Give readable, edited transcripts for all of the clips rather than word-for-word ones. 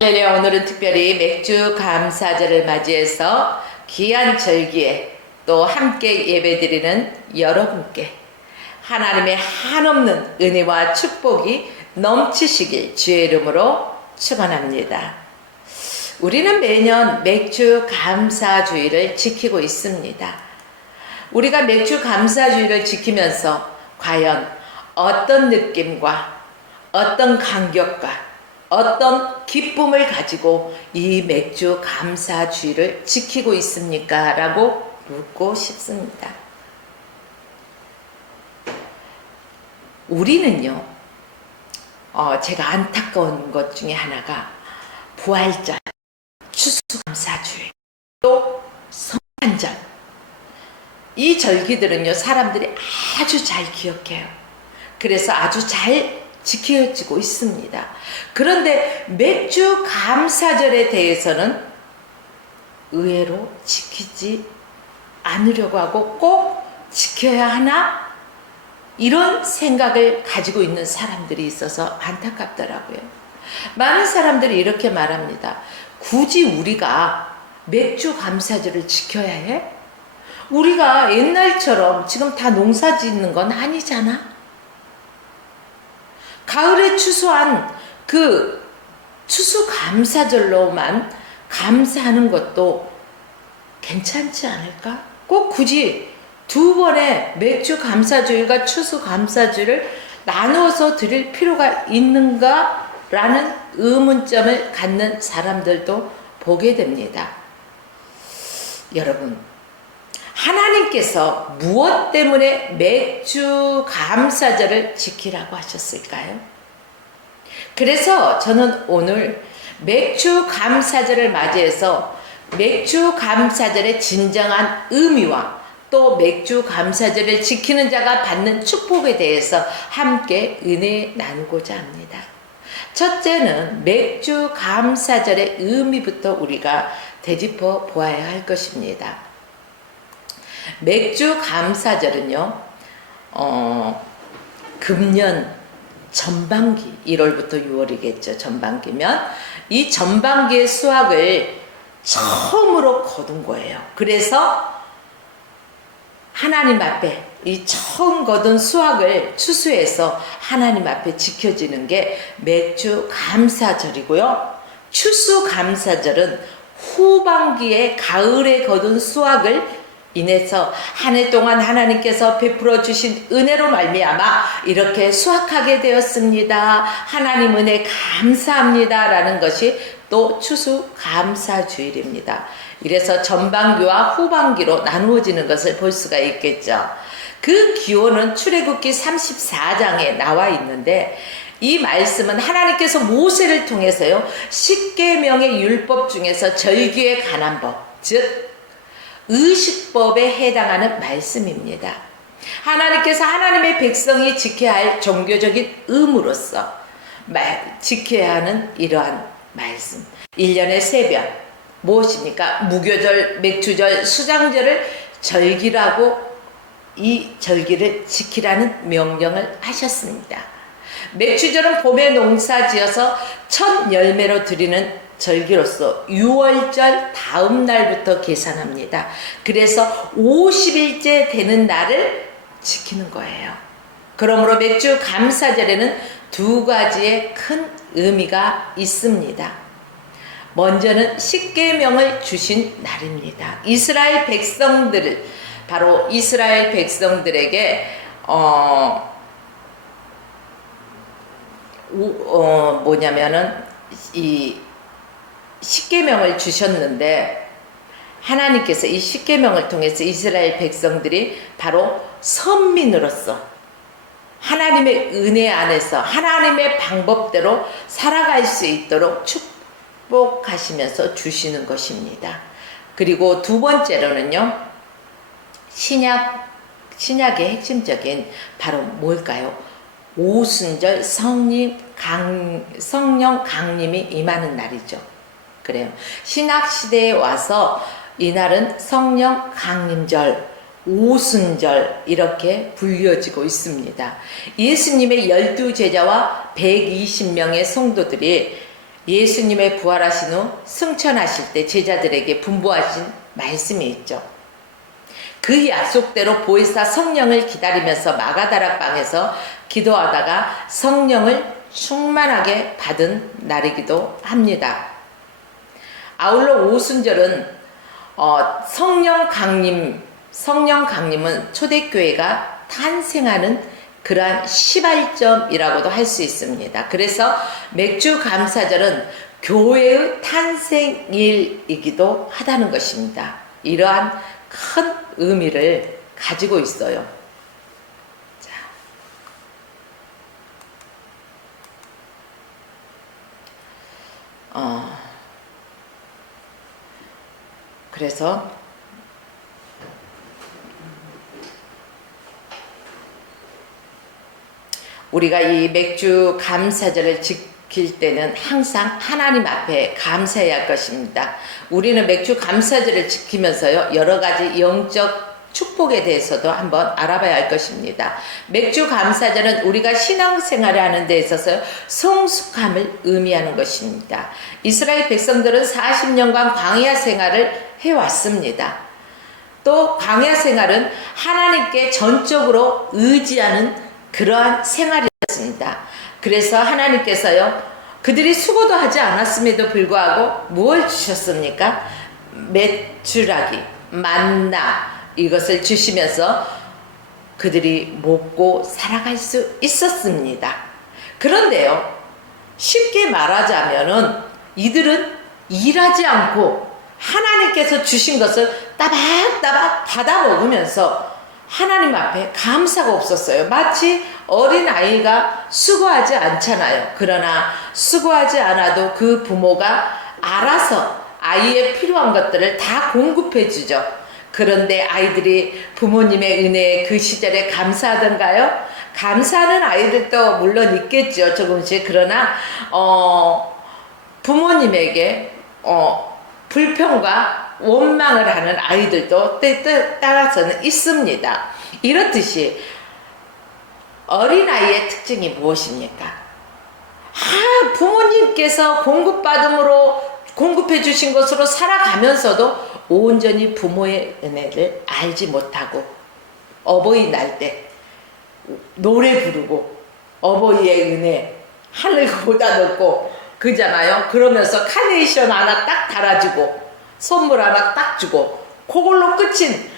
할렐루야. 오늘은 특별히 맥주 감사절을 맞이해서 귀한 절기에 또 함께 예배드리는 여러분께 하나님의 한없는 은혜와 축복이 넘치시길 주의 이름으로 축원합니다. 우리는 매년 맥주 감사주의를 지키고 있습니다. 우리가 맥주 감사주의를 지키면서 과연 어떤 느낌과 어떤 감격과 어떤 기쁨을 가지고 이 맥주 감사주의를 지키고 있습니까? 라고 묻고 싶습니다. 우리는요, 제가 안타까운 것 중에 하나가 부활절, 추수감사주의, 또 성탄절, 이 절기들은요 사람들이 아주 잘 기억해요. 그래서 아주 잘 지켜지고 있습니다. 그런데 맥주 감사절에 대해서는 의외로 지키지 않으려고 하고 꼭 지켜야 하나? 이런 생각을 가지고 있는 사람들이 있어서 안타깝더라고요. 많은 사람들이 이렇게 말합니다. 굳이 우리가 맥주 감사절을 지켜야 해? 우리가 옛날처럼 지금 다 농사 짓는 건 아니잖아? 가을에 추수한 그 추수감사절로만 감사하는 것도 괜찮지 않을까? 꼭 굳이 두 번의 맥주 감사주일과 추수감사주일을 나누어서 드릴 필요가 있는가? 라는 의문점을 갖는 사람들도 보게 됩니다. 여러분, 하나님께서 무엇 때문에 맥주 감사절을 지키라고 하셨을까요? 그래서 저는 오늘 맥주 감사절을 맞이해서 맥주 감사절의 진정한 의미와 또 맥주 감사절을 지키는 자가 받는 축복에 대해서 함께 은혜 나누고자 합니다. 첫째는 맥주 감사절의 의미부터 우리가 되짚어 보아야 할 것입니다. 맥주 감사절은요, 금년 전반기 1월부터 6월이겠죠. 전반기면 이 전반기의 수확을 처음으로 거둔 거예요. 그래서 하나님 앞에 이 처음 거둔 수확을 추수해서 하나님 앞에 지켜지는 게 맥주 감사절이고요. 추수 감사절은 후반기에 가을에 거둔 수확을 인해서 한 해 동안 하나님께서 베풀어 주신 은혜로 말미암아 이렇게 수확하게 되었습니다. 하나님 은혜 감사합니다. 라는 것이 또 추수감사주일입니다. 이래서 전반기와 후반기로 나누어지는 것을 볼 수가 있겠죠. 그 기호는 출애굽기 34장에 나와 있는데 이 말씀은 하나님께서 모세를 통해서요 10계명의 율법 중에서 절기에 관한 법, 즉 의식법에 해당하는 말씀입니다. 하나님께서 하나님의 백성이 지켜야 할 종교적인 의무로서 지켜야 하는 이러한 말씀. 1년의 3번 무엇입니까? 무교절, 맥주절, 수장절을 절기라고 이 절기를 지키라는 명령을 하셨습니다. 맥주절은 봄에 농사 지어서 첫 열매로 드리는 절기로서 6월절 다음 날부터 계산합니다. 그래서 50일째 되는 날을 지키는 거예요. 그러므로 맥주 감사절에는 두 가지의 큰 의미가 있습니다. 먼저는 10계명을 주신 날입니다. 이스라엘 백성들을 바로 이스라엘 백성들에게 뭐냐면은 이 10계명을 주셨는데 하나님께서 이 10계명을 통해서 이스라엘 백성들이 바로 선민으로서 하나님의 은혜 안에서 하나님의 방법대로 살아갈 수 있도록 축복하시면서 주시는 것입니다. 그리고 두 번째로는요, 신약의 핵심적인 바로 뭘까요? 오순절 성령 강림이 임하는 날이죠. 그래요. 신학시대에 와서 이날은 성령 강림절, 오순절 이렇게 불려지고 있습니다. 예수님의 12제자와 120명의 성도들이 예수님의 부활하신 후 승천하실 때 제자들에게 분부하신 말씀이 있죠. 그 약속대로 보혜사 성령을 기다리면서 마가다락방에서 기도하다가 성령을 충만하게 받은 날이기도 합니다. 아울러 오순절은 성령 강림은 초대교회가 탄생하는 그러한 시발점이라고도 할 수 있습니다. 그래서 맥주 감사절은 교회의 탄생일이기도 하다는 것입니다. 이러한 큰 의미를 가지고 있어요. 자, 그래서 우리가 이 맥주 감사절을 지킬 때는 항상 하나님 앞에 감사해야 할 것입니다. 우리는 맥주 감사절을 지키면서요, 여러 가지 영적 축복에 대해서도 한번 알아봐야 할 것입니다. 맥주 감사절은 우리가 신앙생활을 하는 데 있어서 성숙함을 의미하는 것입니다. 이스라엘 백성들은 40년간 광야 생활을 해왔습니다. 또 광야 생활은 하나님께 전적으로 의지하는 그러한 생활이었습니다. 그래서 하나님께서요, 그들이 수고도 하지 않았음에도 불구하고 무엇을 주셨습니까? 메추라기, 만나 이것을 주시면서 그들이 먹고 살아갈 수 있었습니다. 그런데요, 쉽게 말하자면은 이들은 일하지 않고 하나님께서 주신 것을 따박따박 받아 먹으면서 하나님 앞에 감사가 없었어요. 마치 어린아이가 수고하지 않잖아요. 그러나 수고하지 않아도 그 부모가 알아서 아이의 필요한 것들을 다 공급해 주죠. 그런데 아이들이 부모님의 은혜에 그 시절에 감사하던가요? 감사하는 아이들도 물론 있겠죠. 조금씩. 그러나 부모님에게 불평과 원망을 하는 아이들도 때에 따라서는 있습니다. 이렇듯이 어린아이의 특징이 무엇입니까? 부모님께서 공급해 주신 것으로 살아가면서도 온전히 부모의 은혜를 알지 못하고 어버이날 때 노래 부르고 어버이의 은혜 하늘보다 높고 그잖아요. 그러면서 카네이션 하나 딱 달아주고 선물 하나 딱 주고 그걸로 끝인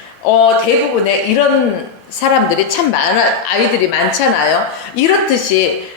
대부분의 이런 사람들이 참 아이들이 많잖아요. 이렇듯이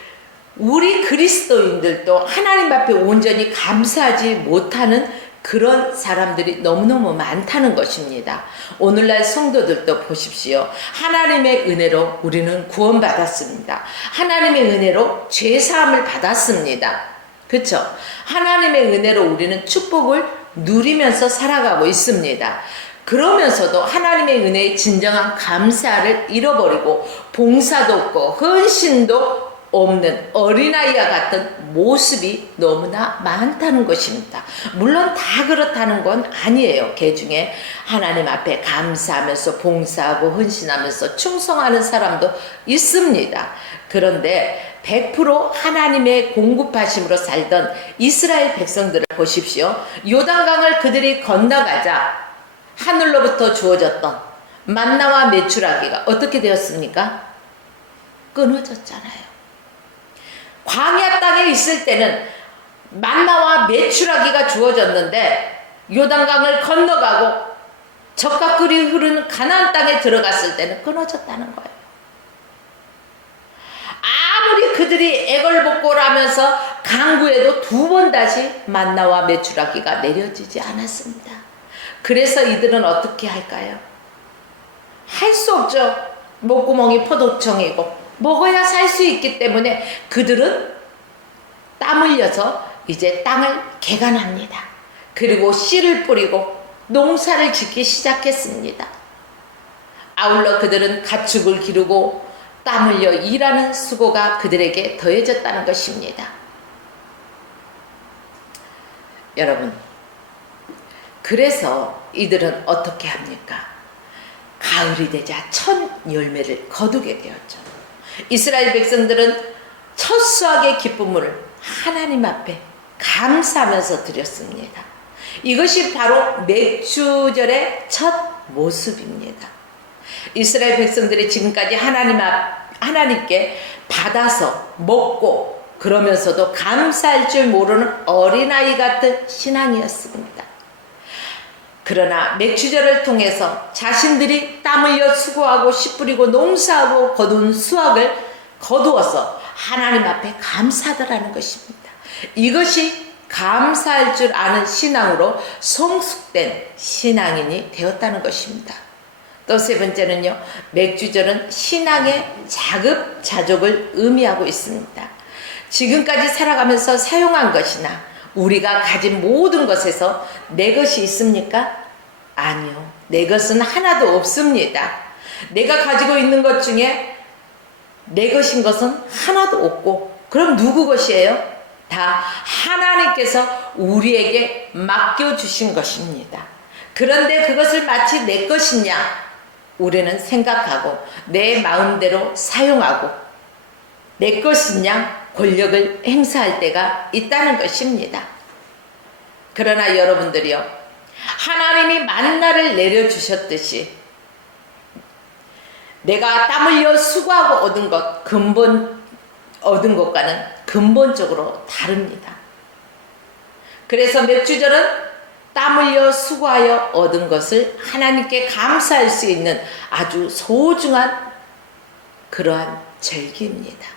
우리 그리스도인들도 하나님 앞에 온전히 감사하지 못하는 그런 사람들이 너무너무 많다는 것입니다. 오늘날 성도들도 보십시오. 하나님의 은혜로 우리는 구원받았습니다. 하나님의 은혜로 죄사함을 받았습니다. 그렇죠? 하나님의 은혜로 우리는 축복을 누리면서 살아가고 있습니다. 그러면서도 하나님의 은혜의 진정한 감사를 잃어버리고 봉사도 없고 헌신도 없는 어린아이와 같은 모습이 너무나 많다는 것입니다. 물론 다 그렇다는 건 아니에요. 그 중에 하나님 앞에 감사하면서 봉사하고 헌신하면서 충성하는 사람도 있습니다. 그런데 100% 하나님의 공급하심으로 살던 이스라엘 백성들을 보십시오. 요단강을 그들이 건너가자 하늘로부터 주어졌던 만나와 메추라기가 어떻게 되었습니까? 끊어졌잖아요. 광야 땅에 있을 때는 만나와 메추라기가 주어졌는데 요단강을 건너가고 젖과 꿀이 흐르는 가나안 땅에 들어갔을 때는 끊어졌다는 거예요. 아무리 그들이 애걸복걸 하면서 강구해도 2번 다시 만나와 메추라기가 내려지지 않았습니다. 그래서 이들은 어떻게 할까요? 할 수 없죠. 목구멍이 포도청이고 먹어야 살 수 있기 때문에 그들은 땀 흘려서 이제 땅을 개간합니다. 그리고 씨를 뿌리고 농사를 짓기 시작했습니다. 아울러 그들은 가축을 기르고 땀 흘려 일하는 수고가 그들에게 더해졌다는 것입니다. 여러분, 그래서 이들은 어떻게 합니까? 가을이 되자 첫 열매를 거두게 되었죠. 이스라엘 백성들은 첫 수확의 기쁨을 하나님 앞에 감사하면서 드렸습니다. 이것이 바로 맥주절의 첫 모습입니다. 이스라엘 백성들이 지금까지 하나님께 받아서 먹고 그러면서도 감사할 줄 모르는 어린아이 같은 신앙이었습니다. 그러나 맥주절을 통해서 자신들이 땀 흘려 수고하고 씨 뿌리고 농사하고 거둔 수확을 거두어서 하나님 앞에 감사하더라는 것입니다. 이것이 감사할 줄 아는 신앙으로 성숙된 신앙인이 되었다는 것입니다. 또 세 번째는요, 맥주절은 신앙의 자급자족을 의미하고 있습니다. 지금까지 살아가면서 사용한 것이나 우리가 가진 모든 것에서 내 것이 있습니까? 아니요. 내 것은 하나도 없습니다. 내가 가지고 있는 것 중에 내 것인 것은 하나도 없고, 그럼 누구 것이에요? 다 하나님께서 우리에게 맡겨주신 것입니다. 그런데 그것을 마치 내 것이냐? 우리는 생각하고 내 마음대로 사용하고 내 것이냐? 권력을 행사할 때가 있다는 것입니다. 그러나 여러분들이요, 하나님이 만나를 내려주셨듯이 내가 땀 흘려 수고하고 얻은 것과는 근본적으로 다릅니다. 그래서 맥주절은 땀 흘려 수고하여 얻은 것을 하나님께 감사할 수 있는 아주 소중한 그러한 절기입니다.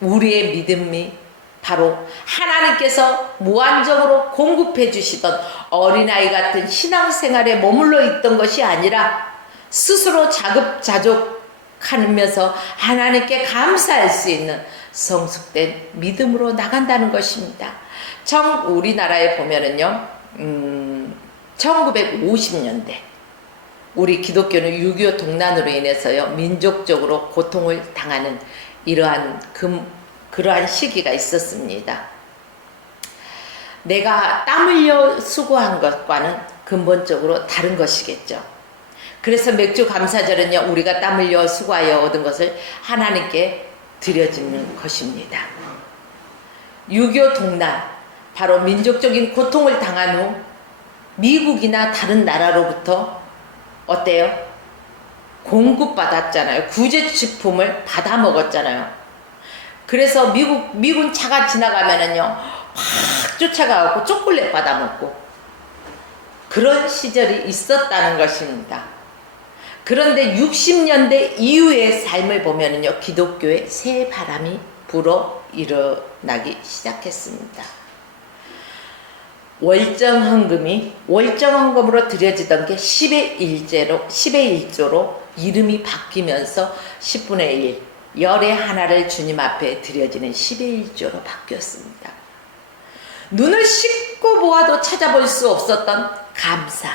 우리의 믿음이 바로 하나님께서 무한정으로 공급해 주시던 어린아이 같은 신앙생활에 머물러 있던 것이 아니라 스스로 자급자족하면서 하나님께 감사할 수 있는 성숙된 믿음으로 나간다는 것입니다. 우리나라에 보면은요, 1950년대 우리 기독교는 6.25 동란으로 인해서요, 민족적으로 고통을 당하는 그러한 시기가 있었습니다. 내가 땀 흘려 수고한 것과는 근본적으로 다른 것이겠죠. 그래서 맥주 감사절은요, 우리가 땀 흘려 수고하여 얻은 것을 하나님께 드려지는 것입니다. 6.25 동란, 바로 민족적인 고통을 당한 후 미국이나 다른 나라로부터 어때요? 공급받았잖아요. 구제식품을 받아 먹었잖아요. 그래서 미군 차가 지나가면은요, 막 쫓아가고 초콜릿 받아 먹고 그런 시절이 있었다는 것입니다. 그런데 60년대 이후의 삶을 보면은요, 기독교의 새 바람이 불어 일어나기 시작했습니다. 월정헌금으로 드려지던 게 10의 1조로 이름이 바뀌면서 10분의 1, 열의 하나를 주님 앞에 드려지는 10의 1조로 바뀌었습니다. 눈을 씻고 보아도 찾아볼 수 없었던 감사.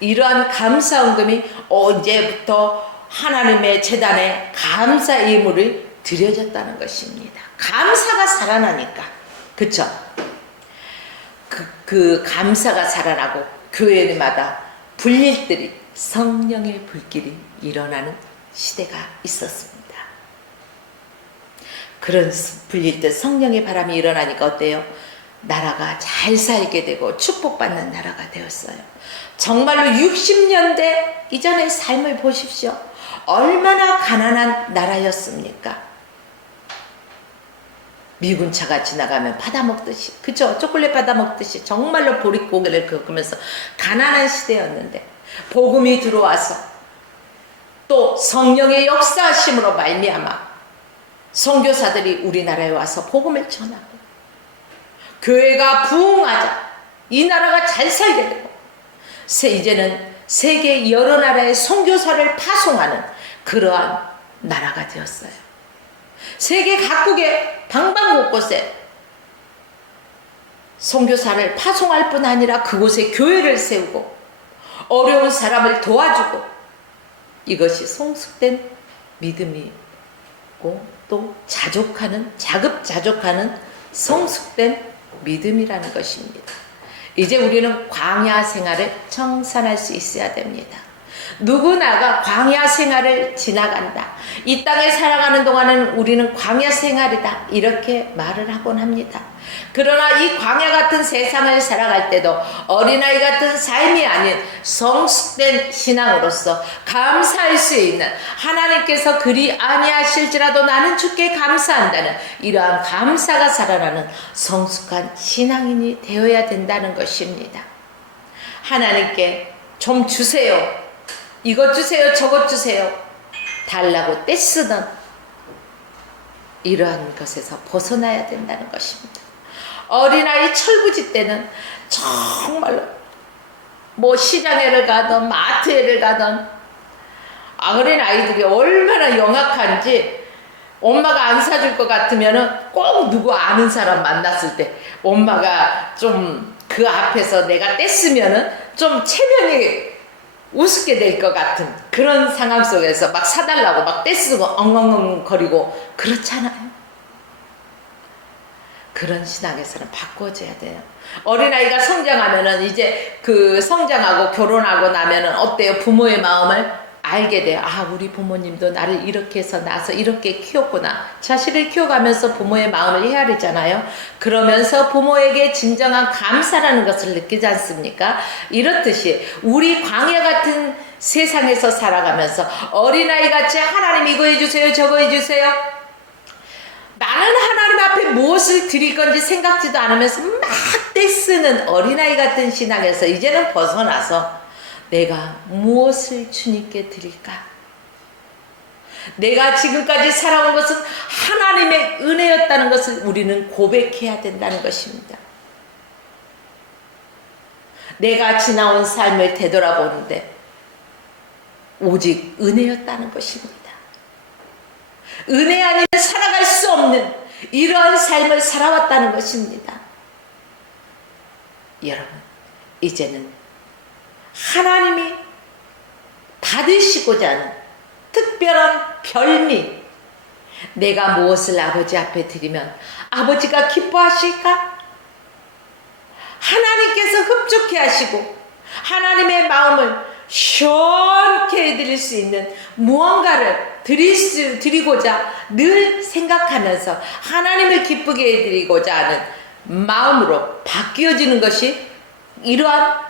이러한 감사헌금이 언제부터 하나님의 제단에 감사 예물을 드려졌다는 것입니다. 감사가 살아나니까. 그쵸? 그 감사가 살아나고 교회마다 불릴들이 성령의 불길이 일어나는 시대가 있었습니다. 그런 불릴 때 성령의 바람이 일어나니까 어때요? 나라가 잘 살게 되고 축복받는 나라가 되었어요. 정말로 60년대 이전의 삶을 보십시오. 얼마나 가난한 나라였습니까? 미군차가 지나가면 받아먹듯이, 그쵸? 초콜릿 받아먹듯이 정말로 보릿고개를 긁으면서 가난한 시대였는데, 복음이 들어와서 또 성령의 역사하심으로 말미암아 선교사들이 우리나라에 와서 복음을 전하고 교회가 부흥하자 이 나라가 잘 살게 되고, 이제는 세계 여러 나라의 선교사를 파송하는 그러한 나라가 되었어요. 세계 각국의 방방곳곳에 선교사를 파송할 뿐 아니라 그곳에 교회를 세우고 어려운 사람을 도와주고, 이것이 성숙된 믿음이고 또 자급자족하는 성숙된 믿음이라는 것입니다. 이제 우리는 광야 생활을 청산할 수 있어야 됩니다. 누구나가 광야 생활을 지나간다. 이 땅에 살아가는 동안은 우리는 광야 생활이다. 이렇게 말을 하곤 합니다. 그러나 이 광야 같은 세상을 살아갈 때도 어린아이 같은 삶이 아닌 성숙된 신앙으로서 감사할 수 있는, 하나님께서 그리 아니하실지라도 나는 주께 감사한다는 이러한 감사가 살아나는 성숙한 신앙인이 되어야 된다는 것입니다. 하나님께 좀 주세요. 이것 주세요. 저것 주세요. 달라고 떼쓰는 이러한 것에서 벗어나야 된다는 것입니다. 어린아이 철부지 때는 정말로 뭐 시장에를 가든 마트에를 가든 어린아이들이 얼마나 영악한지, 엄마가 안 사줄 것 같으면은 꼭 누구 아는 사람 만났을 때 엄마가 좀 그 앞에서 내가 떼쓰면은 좀 체면이 우습게 될 것 같은 그런 상황 속에서 막 사달라고 막 떼쓰고 엉엉엉 거리고 그렇잖아요. 그런 신앙에서는 바꿔줘야 돼요. 어린아이가 성장하면은 이제 그 성장하고 결혼하고 나면은 어때요? 부모의 마음을 알게 돼요. 아, 우리 부모님도 나를 이렇게 해서 낳아서 이렇게 키웠구나. 자식을 키워가면서 부모의 마음을 헤아리잖아요. 그러면서 부모에게 진정한 감사라는 것을 느끼지 않습니까? 이렇듯이 우리 광야 같은 세상에서 살아가면서 어린아이같이 하나님 이거 해주세요, 저거 해주세요. 나는 하나님 앞에 무엇을 드릴 건지 생각지도 않으면서 막 떼쓰는 어린아이 같은 신앙에서 이제는 벗어나서 내가 무엇을 주님께 드릴까? 내가 지금까지 살아온 것은 하나님의 은혜였다는 것을 우리는 고백해야 된다는 것입니다. 내가 지나온 삶을 되돌아보는데 오직 은혜였다는 것입니다. 은혜 아니면 살아갈 수 없는 이러한 삶을 살아왔다는 것입니다. 여러분, 이제는 하나님이 받으시고자 하는 특별한 별미, 내가 무엇을 아버지 앞에 드리면 아버지가 기뻐하실까? 하나님께서 흡족해 하시고 하나님의 마음을 시원케 해드릴 수 있는 무언가를 드리고자 늘 생각하면서 하나님을 기쁘게 해드리고자 하는 마음으로 바뀌어지는 것이, 이러한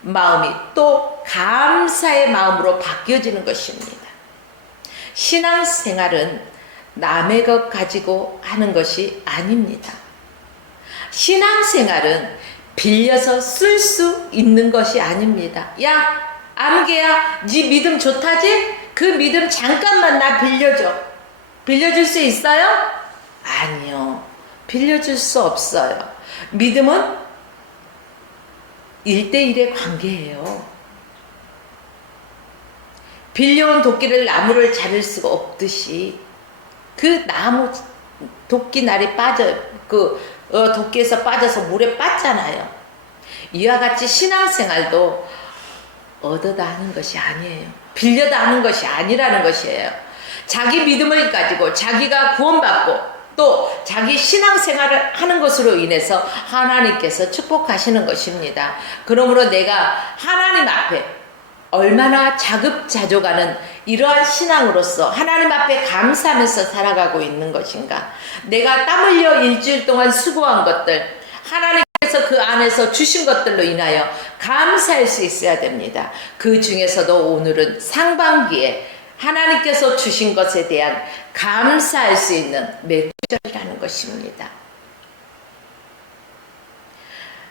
마음이 또 감사의 마음으로 바뀌어지는 것입니다. 신앙생활은 남의 것 가지고 하는 것이 아닙니다. 신앙생활은 빌려서 쓸 수 있는 것이 아닙니다. 야, 아무개야, 네 믿음 좋다지? 그 믿음 잠깐만 나 빌려줘. 빌려줄 수 있어요? 아니요. 빌려줄 수 없어요. 믿음은 1대1의 관계예요. 빌려온 도끼를 나무를 자를 수가 없듯이 그 나무 도끼 날이 도끼에서 빠져서 물에 빠졌잖아요. 이와 같이 신앙생활도 얻어다 하는 것이 아니에요. 빌려다 하는 것이 아니라는 것이에요. 자기 믿음을 가지고 자기가 구원받고 또 자기 신앙생활을 하는 것으로 인해서 하나님께서 축복하시는 것입니다. 그러므로 내가 하나님 앞에 얼마나 자급자족하는 이러한 신앙으로서 하나님 앞에 감사하면서 살아가고 있는 것인가. 내가 땀 흘려 일주일 동안 수고한 것들, 하나님께서 그 안에서 주신 것들로 인하여 감사할 수 있어야 됩니다. 그 중에서도 오늘은 상반기에 하나님께서 주신 것에 대한 감사할 수 있는 매구절이라는 것입니다.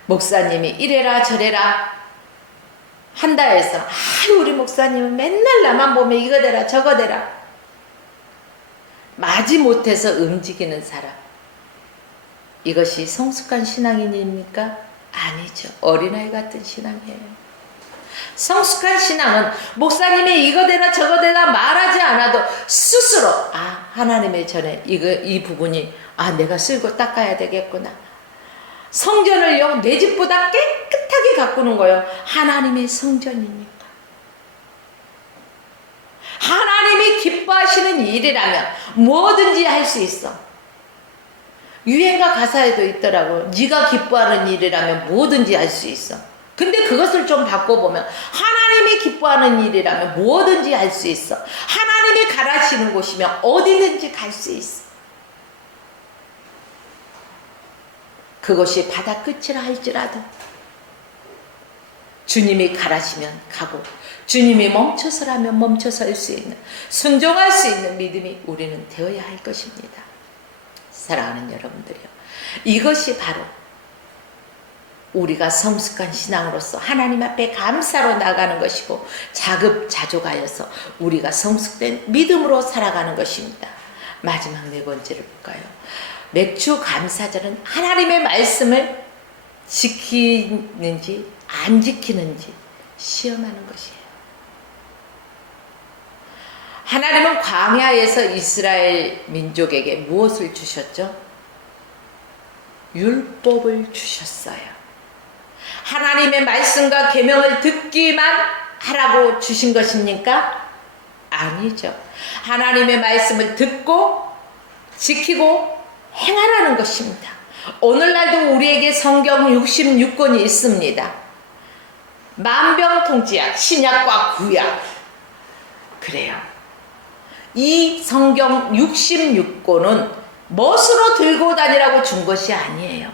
목사님이 이래라 저래라 한다 해서 우리 목사님은 맨날 나만 보면 이거 되라 저거 되라 마지못해서 움직이는 사람, 이것이 성숙한 신앙인입니까? 아니죠. 어린아이 같은 신앙이에요. 성숙한 신앙은 목사님이 이거 되라 저거 되라 말하지 않아도 스스로 하나님의 전에 이 부분이 내가 쓸고 닦아야 되겠구나. 성전을요 내 집보다 깨끗하게 가꾸는 거예요. 하나님의 성전이니까. 하나님이 기뻐하시는 일이라면 뭐든지 할 수 있어. 유행가 가사에도 있더라고. 네가 기뻐하는 일이라면 뭐든지 할 수 있어. 근데 그것을 좀 바꿔보면 하나님이 기뻐하는 일이라면 뭐든지 할 수 있어. 하나님이 가라시는 곳이면 어디든지 갈 수 있어. 그것이 바다 끝이라 할지라도 주님이 가라시면 가고 주님이 멈춰서라면 멈춰설 수 있는, 순종할 수 있는 믿음이 우리는 되어야 할 것입니다. 사랑하는 여러분들이요, 이것이 바로 우리가 성숙한 신앙으로서 하나님 앞에 감사로 나가는 것이고 자급자족하여서 우리가 성숙된 믿음으로 살아가는 것입니다. 마지막 네 번째를 볼까요? 맥주 감사절은 하나님의 말씀을 지키는지 안 지키는지 시험하는 것이에요. 하나님은 광야에서 이스라엘 민족에게 무엇을 주셨죠? 율법을 주셨어요. 하나님의 말씀과 계명을 듣기만 하라고 주신 것입니까? 아니죠. 하나님의 말씀을 듣고 지키고 행하라는 것입니다. 오늘날도 우리에게 성경 66권이 있습니다. 만병통치약, 신약과 구약. 그래요. 이 성경 66권은 멋으로 들고 다니라고 준 것이 아니에요.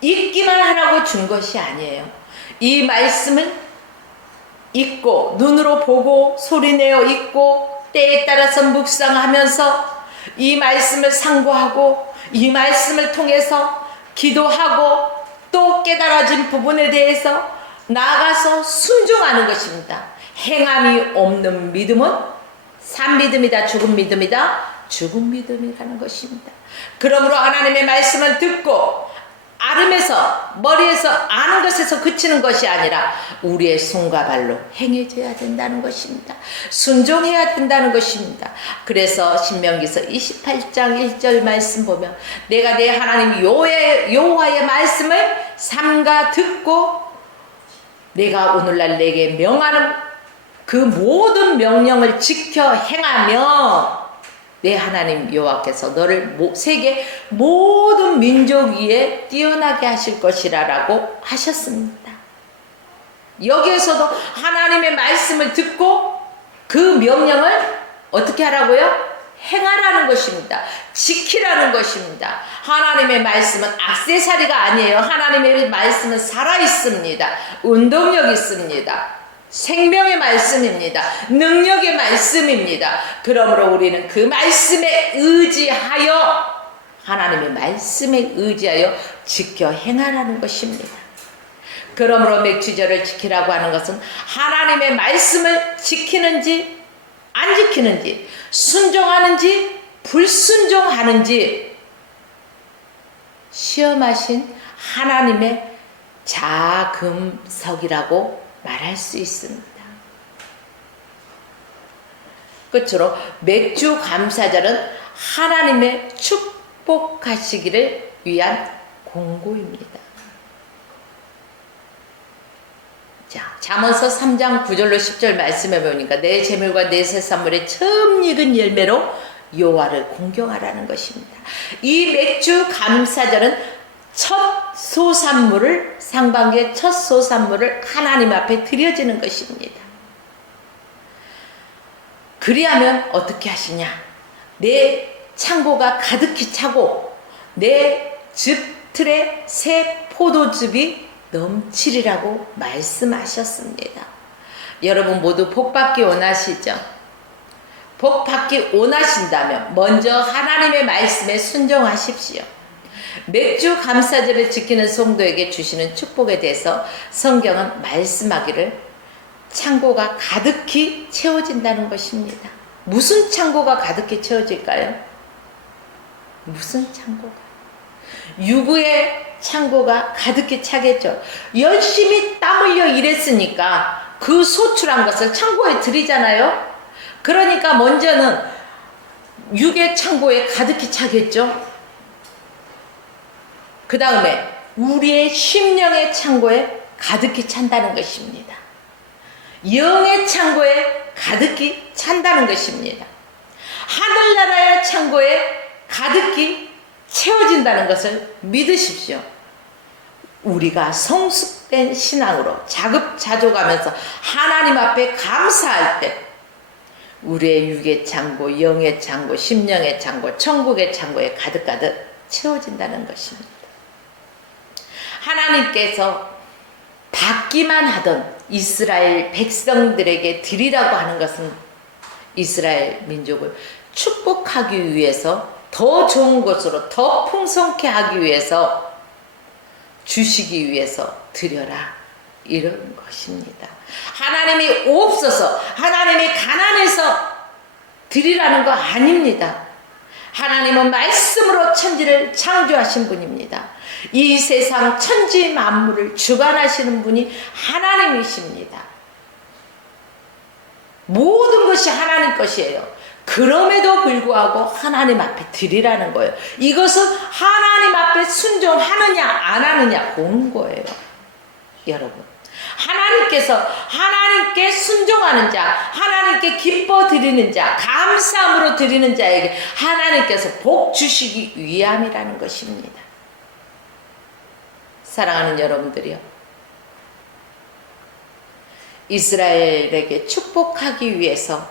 읽기만 하라고 준 것이 아니에요. 이 말씀을 읽고 눈으로 보고 소리내어 읽고 때에 따라서 묵상하면서 이 말씀을 상고하고 이 말씀을 통해서 기도하고 또 깨달아진 부분에 대해서 나아가서 순종하는 것입니다. 행함이 없는 믿음은 산 믿음이다, 죽은 믿음이다, 죽은 믿음이라는 것입니다. 그러므로 하나님의 말씀을 듣고 알음에서 머리에서 아는 것에서 그치는 것이 아니라 우리의 손과 발로 행해져야 된다는 것입니다. 순종해야 된다는 것입니다. 그래서 신명기서 28장 1절 말씀 보면 내가 내 하나님 여호와의 말씀을 삼가 듣고 내가 오늘날 내게 명하는 그 모든 명령을 지켜 행하며 내 하나님 여호와께서 너를 세계 모든 민족 위에 뛰어나게 하실 것이라고 하셨습니다. 여기에서도 하나님의 말씀을 듣고 그 명령을 어떻게 하라고요? 행하라는 것입니다. 지키라는 것입니다. 하나님의 말씀은 액세서리가 아니에요. 하나님의 말씀은 살아있습니다. 운동력 있습니다. 생명의 말씀입니다. 능력의 말씀입니다. 그러므로 우리는 그 말씀에 의지하여 하나님의 말씀에 의지하여 지켜 행하라는 것입니다. 그러므로 맥주절을 지키라고 하는 것은 하나님의 말씀을 지키는지 안 지키는지, 순종하는지 불순종하는지 시험하신 하나님의 자금석이라고 말할 수 있습니다. 끝으로 맥주 감사절은 하나님의 축복하시기를 위한 공고입니다. 자, 잠언서 3장 9절로 10절 말씀해 보니까 내 재물과 내 새산물의 처음 익은 열매로 여호와를 공경하라는 것입니다. 이 맥주 감사절은 첫 소산물을, 상반기의 첫 소산물을 하나님 앞에 드려지는 것입니다. 그리하면 어떻게 하시냐? 내 창고가 가득히 차고 내 즙 틀에 새 포도즙이 넘치리라고 말씀하셨습니다. 여러분 모두 복받기 원하시죠? 복받기 원하신다면 먼저 하나님의 말씀에 순종하십시오. 맥주 감사절을 지키는 성도에게 주시는 축복에 대해서 성경은 말씀하기를 창고가 가득히 채워진다는 것입니다. 무슨 창고가 가득히 채워질까요? 무슨 창고가? 유구의 창고가 가득히 차겠죠. 열심히 땀 흘려 일했으니까 그 소출한 것을 창고에 들이잖아요. 그러니까 먼저는 육의 창고에 가득히 차겠죠. 그 다음에 우리의 심령의 창고에 가득히 찬다는 것입니다. 영의 창고에 가득히 찬다는 것입니다. 하늘나라의 창고에 가득히 채워진다는 것을 믿으십시오. 우리가 성숙된 신앙으로 자급자족하면서 하나님 앞에 감사할 때 우리의 육의 창고, 영의 창고, 심령의 창고, 천국의 창고에 가득가득 채워진다는 것입니다. 하나님께서 받기만 하던 이스라엘 백성들에게 드리라고 하는 것은 이스라엘 민족을 축복하기 위해서, 더 좋은 것으로 더 풍성케 하기 위해서, 주시기 위해서 드려라, 이런 것입니다. 하나님이 없어서, 하나님이 가난해서 드리라는 거 아닙니다. 하나님은 말씀으로 천지를 창조하신 분입니다. 이 세상 천지 만물을 주관하시는 분이 하나님이십니다. 모든 것이 하나님 것이에요. 그럼에도 불구하고 하나님 앞에 드리라는 거예요. 이것은 하나님 앞에 순종하느냐 안 하느냐 보는 거예요. 여러분, 하나님께서 하나님께 순종하는 자, 하나님께 기뻐 드리는 자, 감사함으로 드리는 자에게 하나님께서 복 주시기 위함이라는 것입니다. 사랑하는 여러분들이요, 이스라엘에게 축복하기 위해서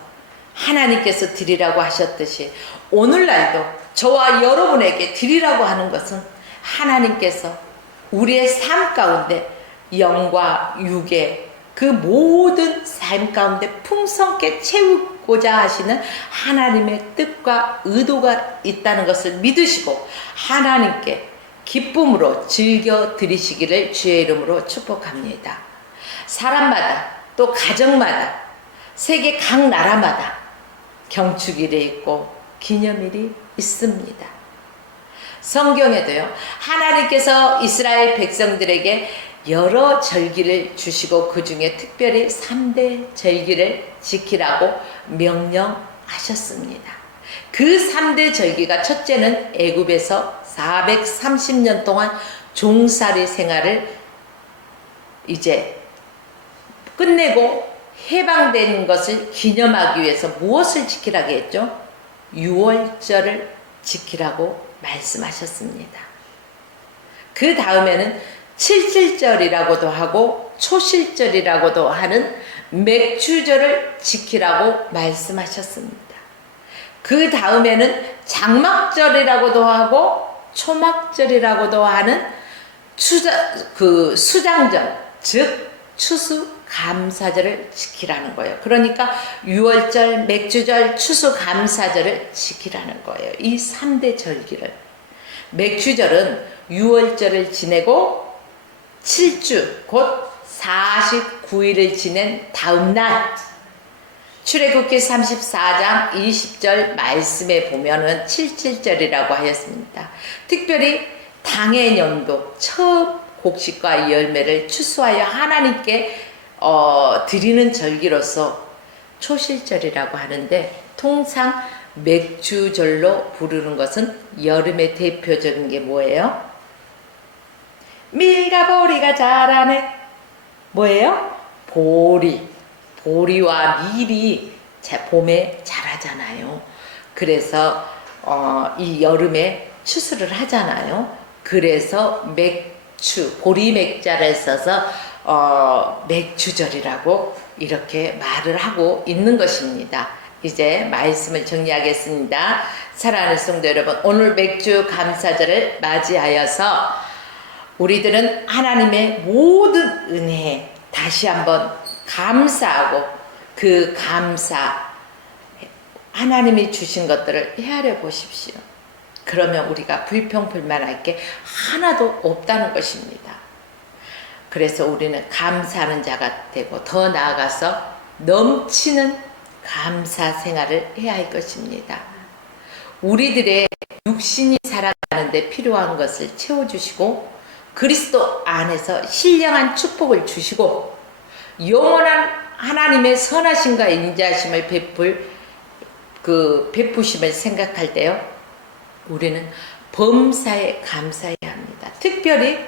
하나님께서 드리라고 하셨듯이 오늘날도 저와 여러분에게 드리라고 하는 것은 하나님께서 우리의 삶 가운데 영과 육의 그 모든 삶 가운데 풍성케 채우고자 하시는 하나님의 뜻과 의도가 있다는 것을 믿으시고 하나님께 기쁨으로 즐겨 드리시기를 주의 이름으로 축복합니다. 사람마다 또 가정마다 세계 각 나라마다 경축일이 있고 기념일이 있습니다. 성경에도요, 하나님께서 이스라엘 백성들에게 여러 절기를 주시고 그 중에 특별히 3대 절기를 지키라고 명령하셨습니다. 그 3대 절기가, 첫째는 애굽에서 430년 동안 종살이 생활을 이제 끝내고 해방된 것을 기념하기 위해서 무엇을 지키라고 했죠? 유월절을 지키라고 말씀하셨습니다. 그 다음에는 칠칠절이라고도 하고 초실절이라고도 하는 맥주절을 지키라고 말씀하셨습니다. 그 다음에는 장막절이라고도 하고 초막절이라고도 하는 수장절, 즉 추수감사절을 지키라는 거예요. 그러니까 유월절, 맥주절, 추수감사절을 지키라는 거예요. 이 3대 절기를. 맥주절은 유월절을 지내고 7주, 곧 49일을 지낸 다음 날, 출애굽기 34장 20절 말씀에 보면은 칠칠절이라고 하였습니다. 특별히 당의 연도 처음 곡식과 열매를 추수하여 하나님께 드리는 절기로서 초실절이라고 하는데, 통상 맥주절로 부르는 것은 여름의 대표적인 게 뭐예요? 밀과 보리가 자라네. 뭐예요? 보리. 보리와 밀이 봄에 자라잖아요. 그래서 이 여름에 추수를 하잖아요. 그래서 보리 맥자를 써서 맥주절이라고 이렇게 말을 하고 있는 것입니다. 이제 말씀을 정리하겠습니다. 사랑하는 성도 여러분, 오늘 맥주 감사절을 맞이하여서 우리들은 하나님의 모든 은혜에 다시 한번 감사하고, 그 감사, 하나님이 주신 것들을 헤아려 보십시오. 그러면 우리가 불평불만할 게 하나도 없다는 것입니다. 그래서 우리는 감사하는 자가 되고, 더 나아가서 넘치는 감사 생활을 해야 할 것입니다. 우리들의 육신이 살아가는 데 필요한 것을 채워주시고, 그리스도 안에서 신령한 축복을 주시고, 영원한 하나님의 선하심과 인자하심을 베푸심을 생각할 때요, 우리는 범사에 감사해야 합니다. 특별히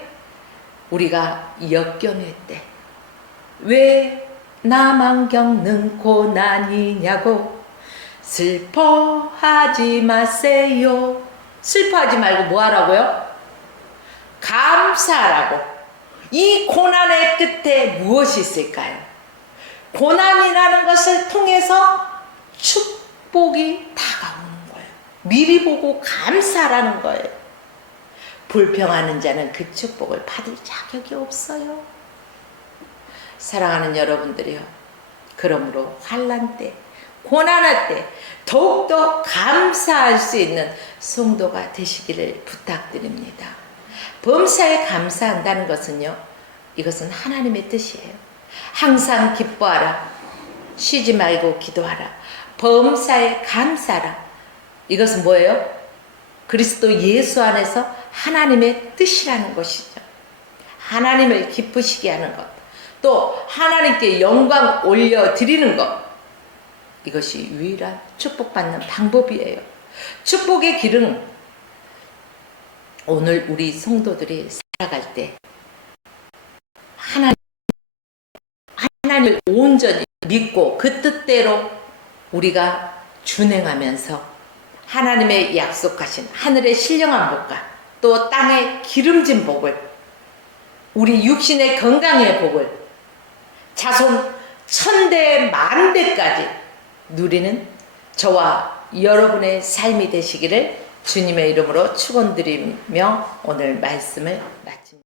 우리가 역경일 때, 왜 나만 겪는 고난이냐고 슬퍼하지 마세요. 슬퍼하지 말고 뭐 하라고요? 감사하라고. 이 고난의 끝에 무엇이 있을까요? 고난이라는 것을 통해서 축복이 다가오는 거예요. 미리 보고 감사하라는 거예요. 불평하는 자는 그 축복을 받을 자격이 없어요. 사랑하는 여러분들이요. 그러므로 환난 때, 고난할 때 더욱더 감사할 수 있는 성도가 되시기를 부탁드립니다. 범사에 감사한다는 것은요, 이것은 하나님의 뜻이에요. 항상 기뻐하라. 쉬지 말고 기도하라. 범사에 감사하라. 이것은 뭐예요? 그리스도 예수 안에서 하나님의 뜻이라는 것이죠. 하나님을 기쁘시게 하는 것. 또 하나님께 영광 올려드리는 것. 이것이 유일한 축복받는 방법이에요. 축복의 길은 오늘 우리 성도들이 살아갈 때 하나님을 온전히 믿고 그 뜻대로 우리가 준행하면서 하나님의 약속하신 하늘의 신령한 복과 또 땅의 기름진 복을, 우리 육신의 건강의 복을 자손 천대 만대까지 누리는 저와 여러분의 삶이 되시기를 주님의 이름으로 축원드리며 오늘 말씀을 마칩니다.